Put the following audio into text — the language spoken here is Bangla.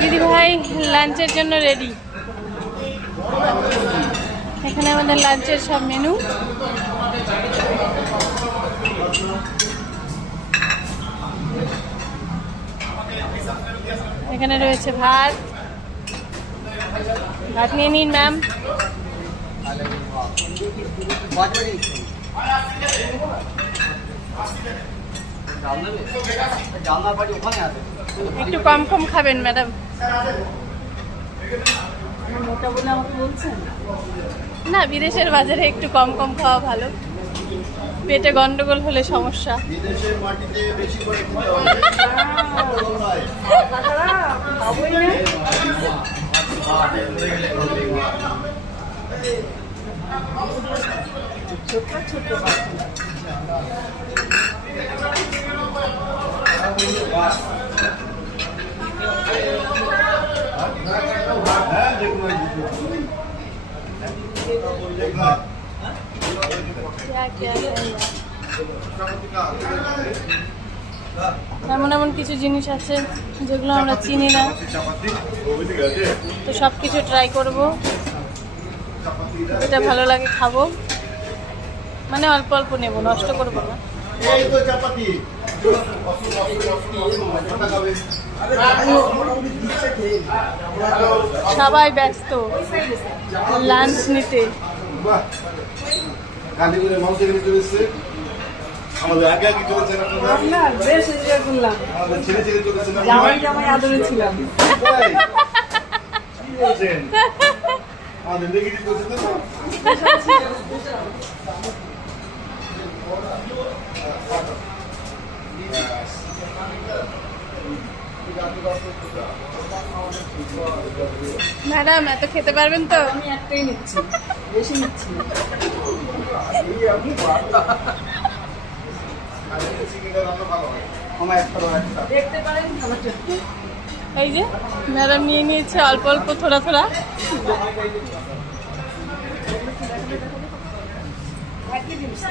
দিদি ভাই লাঞ্চের জন্য রেডি। এখানে আমাদের লাঞ্চের সব মেনু। এখানে রয়েছে ভাত, ভাত নিয়ে নিন ম্যাম। একটু কম কম খাবেন ম্যাডাম। না, বিদেশের বাজারে একটু কম কম খাওয়া ভালো, পেটে গন্ডগোল হলে সমস্যা। এমন এমন কিছু জিনিস আছে যেগুলো আমরা চিনি না, তো সব কিছু ট্রাই করবো। যেটা ভালো লাগে খাবো, মানে অল্প অল্প নেবো, নষ্ট করবো না। সবাই ব্যস্ত লাঞ্চ নিতে। ম্যাডাম এত খেতে পারবেন তো? আমি একটাই নিচ্ছি, বেশি নিচ্ছি না। দেখতে পারেন এই যে ম্যাডাম নিয়ে নিয়েছে অল্প অল্প থোড়া থোড়া। একই জিনিস